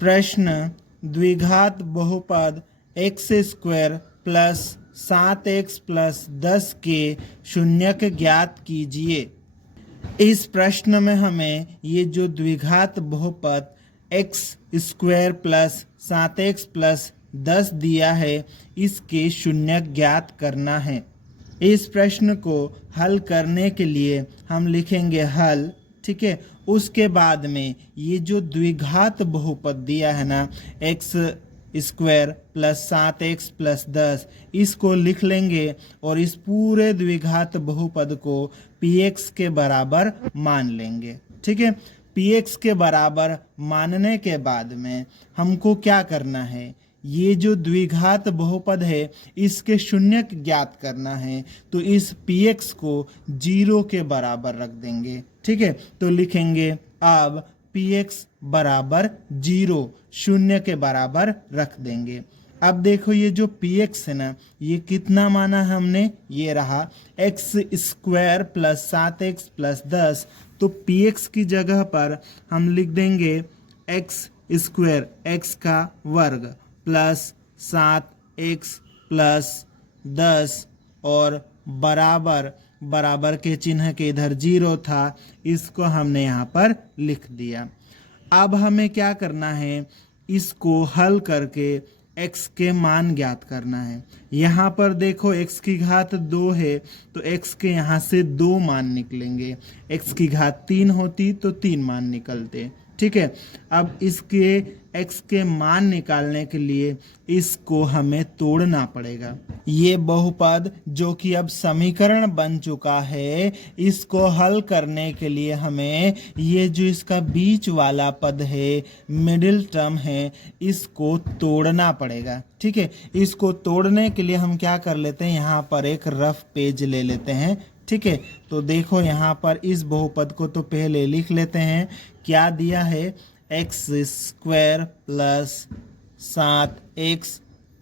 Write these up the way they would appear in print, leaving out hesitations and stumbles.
प्रश्न द्विघात बहुपद x square plus 7x plus 10 के शून्यक ज्ञात कीजिए। इस प्रश्न में हमें ये जो द्विघात बहुपद x square plus 7x plus 10 दिया है इसके शून्यक ज्ञात करना है। इस प्रश्न को हल करने के लिए हम लिखेंगे हल, ठीक है। उसके बाद में ये जो द्विघात बहुपद दिया है ना x square plus 7x plus 10, इसको लिख लेंगे और इस पूरे द्विघात बहुपद को px के बराबर मान लेंगे, ठीक है। px के बराबर मानने के बाद में हमको क्या करना है, ये जो द्विघात बहुपद है इसके शून्यक ज्ञात करना है। तो इस px को 0 के बराबर रख देंगे, ठीक है। तो लिखेंगे अब px बराबर 0, शून्य के बराबर रख देंगे। अब देखो ये जो px है ना ये कितना माना हमने, ये रहा x square plus 7x plus 10। तो px की जगह पर हम लिख देंगे एक्स स्क्वायर एक्स का वर्ग प्लस 7x प्लस 10 और बराबर बराबर के चिन्ह के इधर 0 था, इसको हमने यहाँ पर लिख दिया। अब हमें क्या करना है, इसको हल करके x के मान ज्ञात करना है। यहाँ पर देखो x की घात 2 है तो x के यहाँ से 2 मान निकलेंगे। x की घात 3 होती तो 3 मान निकलते, ठीक है। अब इसके x के मान निकालने के लिए इसको हमें तोड़ना पड़ेगा। ये बहुपद जो कि अब समीकरण बन चुका है, इसको हल करने के लिए हमें ये जो इसका बीच वाला पद है, मिडिल टर्म है, इसको तोड़ना पड़ेगा, ठीक है। इसको तोड़ने के लिए हम क्या कर लेते हैं, यहाँ पर एक रफ पेज ले लेते हैं, ठीक है। तो देखो यहाँ पर इस बहुपद को तो पहले लिख लेते हैं। क्या दिया है, x square plus 7x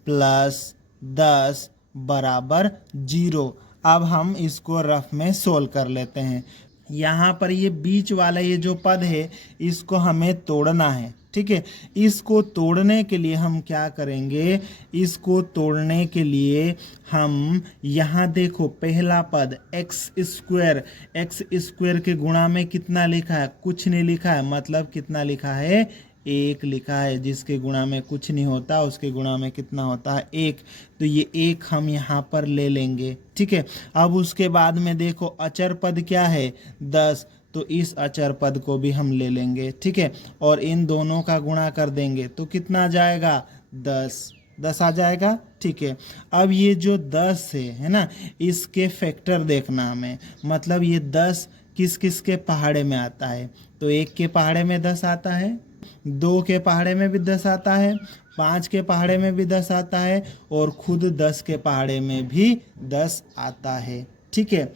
plus 10 बराबर 0। अब हम इसको रफ में सोल्व कर लेते हैं। यहाँ पर ये बीच वाला ये जो पद है इसको हमें तोड़ना है, ठीक है। इसको तोड़ने के लिए हम क्या करेंगे, इसको तोड़ने के लिए हम यहाँ देखो पहला पद एक्स स्क्वायर के गुणा में कितना लिखा है, कुछ नहीं लिखा है, मतलब कितना लिखा है, 1 लिखा है। जिसके गुणा में कुछ नहीं होता उसके गुणा में कितना होता है, 1। तो ये 1 हम यहाँ पर ले लेंगे, ठीक है। अब उसके बाद में देखो अचर पद क्या है, 10, तो इस अचर पद को भी हम ले लेंगे, ठीक है। और इन दोनों का गुणा कर देंगे तो कितना आ जाएगा, 10 आ जाएगा, ठीक है। अब ये जो 10 है ना, इसके फैक्टर देखना हमें, मतलब ये 10 किस किस के पहाड़े में आता है। तो 1 के पहाड़े में 10 आता है, 2 के पहाड़े में भी 10 आता है, 5 के पहाड़े में भी 10 आता है और खुद 10 के पहाड़े में भी 10 आता है, ठीक है।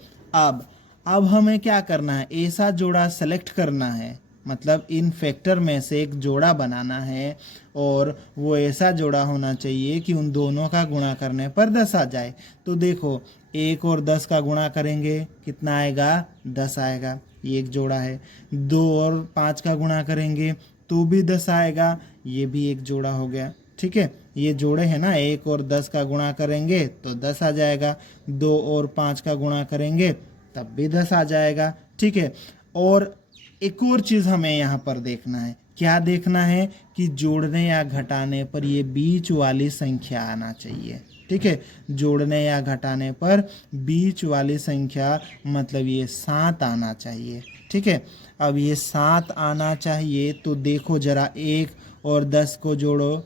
अब हमें क्या करना है, ऐसा जोड़ा सेलेक्ट करना है, मतलब इन फैक्टर में से एक जोड़ा बनाना है और वो ऐसा जोड़ा होना चाहिए कि उन दोनों का गुणा करने पर 10 आ जाए। तो देखो 1 और 10 का गुणा करेंगे कितना आएगा, 10 आएगा, ये एक जोड़ा है। 2 और 5 का गुणा करेंगे तो भी 10 आएगा, ये भी एक जोड़ा हो गया, ठीक है। ये जोड़े हैं ना, 1 और 10 का गुणा करेंगे तो 10 आ जाएगा, 2 और 5 का गुणा करेंगे तब भी 10 आ जाएगा, ठीक है। और एक और चीज़ हमें यहाँ पर देखना है, क्या देखना है कि जोड़ने या घटाने पर ये बीच वाली संख्या आना चाहिए, ठीक है। जोड़ने या घटाने पर बीच वाली संख्या मतलब ये 7 आना चाहिए, ठीक है। अब ये 7 आना चाहिए तो देखो जरा 1 और 10 को जोड़ो,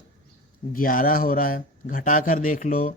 11 हो रहा है। घटा कर देख लो,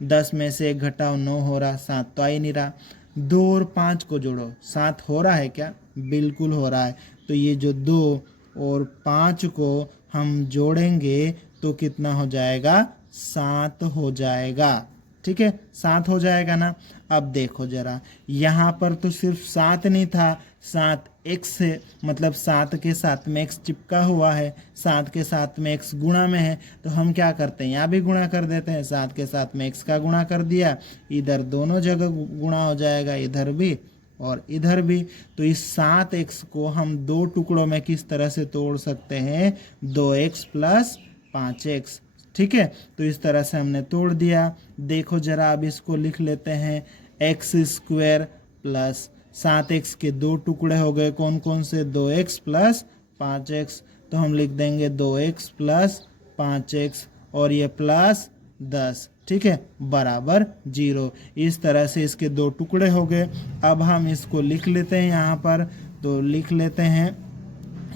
10 में से 1 घटाओ 9 हो रहा, 7 तो आ ही नहीं रहा। 2 और 5 को जोड़ो, 7 हो रहा है क्या, बिल्कुल हो रहा है। तो ये जो 2 और 5 को हम जोड़ेंगे तो कितना हो जाएगा, 7 हो जाएगा, ठीक है। 7 हो जाएगा ना। अब देखो जरा यहाँ पर तो सिर्फ 7 नहीं था, 7 x है, मतलब 7 के साथ में x चिपका हुआ है, 7 के साथ में x गुणा में है। तो हम क्या करते हैं, यहाँ भी गुणा कर देते हैं, 7 के साथ में x का गुणा कर दिया, इधर दोनों जगह गुणा हो जाएगा, इधर भी और इधर भी। तो इस 7x को हम दो टुकड़ों में किस तरह से तोड़ सकते हैं, 2x प्लस 5x। ठीक है, तो इस तरह से हमने तोड़ दिया। देखो जरा अब इसको लिख लेते हैं, एक्स स्क्वायर प्लस 7x के दो टुकड़े हो गए, कौन कौन से, 2x प्लस 5x। तो हम लिख देंगे 2x प्लस 5x और ये प्लस 10, ठीक है, बराबर 0। इस तरह से इसके दो टुकड़े हो गए। अब हम इसको लिख लेते हैं यहाँ पर, तो लिख लेते हैं,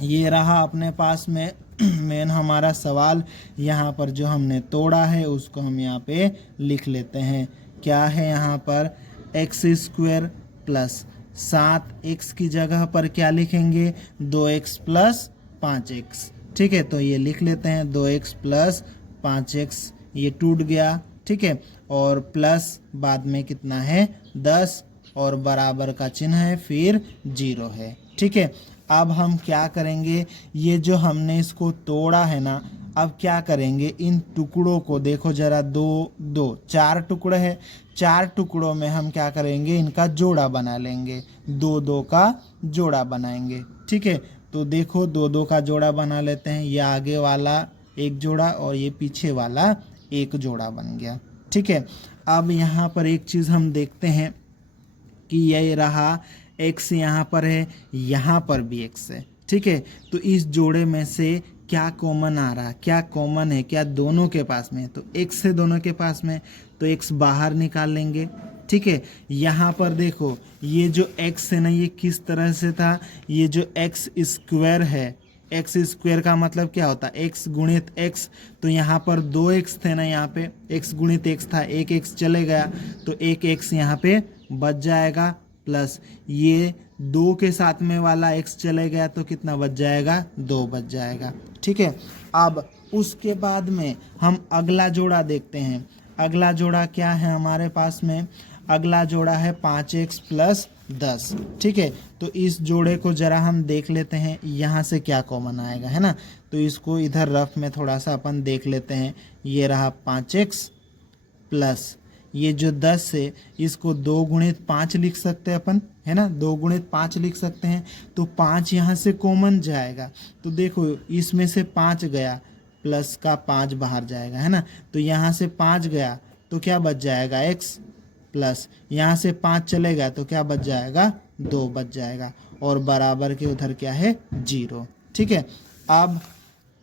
ये रहा अपने पास में मेन हमारा सवाल। यहाँ पर जो हमने तोड़ा है उसको हम यहाँ पे लिख लेते हैं। क्या है यहाँ पर, एक्स स्क्वायर प्लस 7x की जगह पर क्या लिखेंगे, 2x प्लस 5x। ठीक है, तो ये लिख लेते हैं 2x प्लस 5x, ये टूट गया। ठीक है, और प्लस बाद में कितना है, 10 और बराबर का चिन्ह है, फिर 0 है। ठीक है, अब हम क्या करेंगे, ये जो हमने इसको तोड़ा है ना, अब क्या करेंगे, इन टुकड़ों को देखो जरा, 4 टुकड़े हैं, 4 टुकड़ों में हम क्या करेंगे, इनका जोड़ा बना लेंगे, 2 का जोड़ा बनाएंगे। ठीक है, तो देखो 2 का जोड़ा बना लेते हैं, ये आगे वाला एक जोड़ा और ये पीछे वाला एक जोड़ा बन गया। ठीक है, अब यहाँ पर एक चीज़ हम देखते हैं कि ये रहा x यहाँ पर है, यहाँ पर भी x है। ठीक है, तो इस जोड़े में से क्या कॉमन आ रहा, क्या कॉमन है, क्या दोनों के पास में है, तो x है दोनों के पास में, तो x बाहर निकाल लेंगे। ठीक है, यहाँ पर देखो ये जो x है ना, ये किस तरह से था, ये जो x स्क्वायर है, एक्स स्क्वायर का मतलब क्या होता है, एक्स गुणित एक्स। तो यहाँ पर 2x थे ना, यहाँ पे x गुणित x था, एक x चले गया तो एक x यहाँ पे बच जाएगा, प्लस ये 2 के साथ में वाला x चले गया तो कितना बच जाएगा, 2 बच जाएगा। ठीक है, अब उसके बाद में हम अगला जोड़ा देखते हैं। अगला जोड़ा क्या है हमारे पास में, अगला जोड़ा है 5x प्लस 10। ठीक है, तो इस जोड़े को जरा हम देख लेते हैं, यहाँ से क्या कॉमन आएगा, है ना। तो इसको इधर रफ में थोड़ा सा अपन देख लेते हैं। ये रहा 5x प्लस ये जो 10 है, इसको 2 गुणित 5 लिख सकते हैं अपन, है ना, 2 गुणित 5 लिख सकते हैं। तो 5 यहाँ से कॉमन जाएगा, तो देखो इसमें से 5 गया, प्लस का 5 बाहर जाएगा, है ना। तो यहाँ से 5 गया तो क्या बच जाएगा, x, प्लस यहाँ से 5 चलेगा तो क्या बच जाएगा, 2 बच जाएगा, और बराबर के उधर क्या है, 0। ठीक है, अब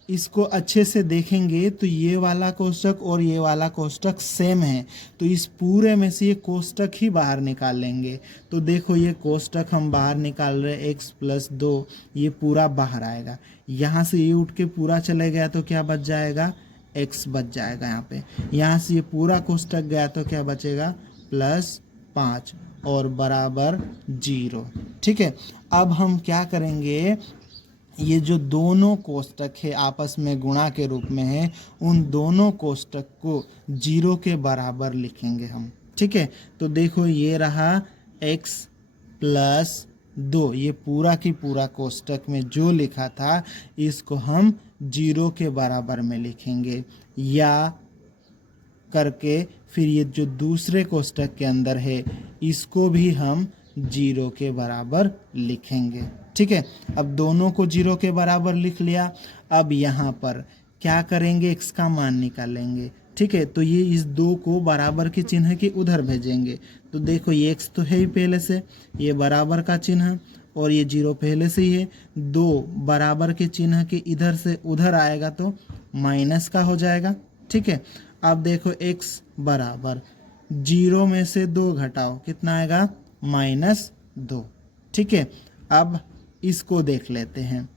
इसको अच्छे से देखेंगे तो ये वाला कोष्टक और ये वाला कोष्टक सेम है, तो इस पूरे में से ये कोष्टक ही बाहर निकाल लेंगे। तो देखो ये कोष्टक हम बाहर निकाल रहे, x प्लस 2, ये पूरा बाहर आएगा, यहाँ से ये उठ के पूरा चले गया तो क्या बच जाएगा, x बच जाएगा यहाँ पे। यहाँ से ये पूरा कोष्टक गया तो क्या बचेगा, प्लस 5 और बराबर 0। ठीक है, अब हम क्या करेंगे, ये जो दोनों कोष्टक है आपस में गुणा के रूप में है, उन दोनों कोष्टक को 0 के बराबर लिखेंगे हम। ठीक है, तो देखो ये रहा x प्लस 2, ये पूरा की पूरा कोष्टक में जो लिखा था इसको हम 0 के बराबर में लिखेंगे, या करके फिर ये जो दूसरे कोष्टक के अंदर है इसको भी हम 0 के बराबर लिखेंगे। ठीक है, अब दोनों को 0 के बराबर लिख लिया। अब यहाँ पर क्या करेंगे, x का मान निकालेंगे। ठीक है, तो ये इस 2 को बराबर के चिन्ह के उधर भेजेंगे। तो देखो ये x तो है ही पहले से, ये बराबर का चिन्ह और ये 0 पहले से ही है, 2 बराबर के चिन्ह के इधर से उधर आएगा तो माइनस का हो जाएगा। ठीक है, अब देखो x बराबर 0 में से 2 घटाओ, कितना आएगा, -2। ठीक है, अब इसको देख लेते हैं,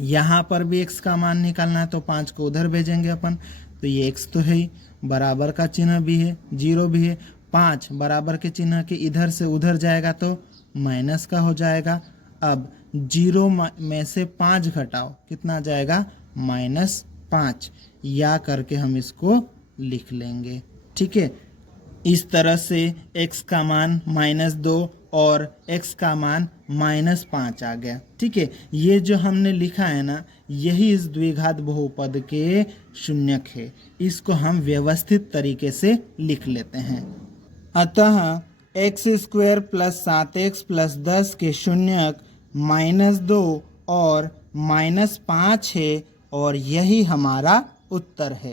यहाँ पर भी x का मान निकालना है तो 5 को उधर भेजेंगे अपन, तो ये x तो है ही, बराबर का चिन्ह भी है, 0 भी है, 5 बराबर के चिन्ह के इधर से उधर जाएगा तो माइनस का हो जाएगा। अब 0 में से 5 घटाओ, कितना आ जाएगा, -5, या करके हम इसको लिख लेंगे। ठीक है, इस तरह से x का मान -2 और x का मान -5 आ गया। ठीक है, ये जो हमने लिखा है ना, यही इस द्विघात बहुपद के शून्यक है। इसको हम व्यवस्थित तरीके से लिख लेते हैं। अतः x square plus 7x plus 10 के शून्यक -2 और -5 है और यही हमारा उत्तर है।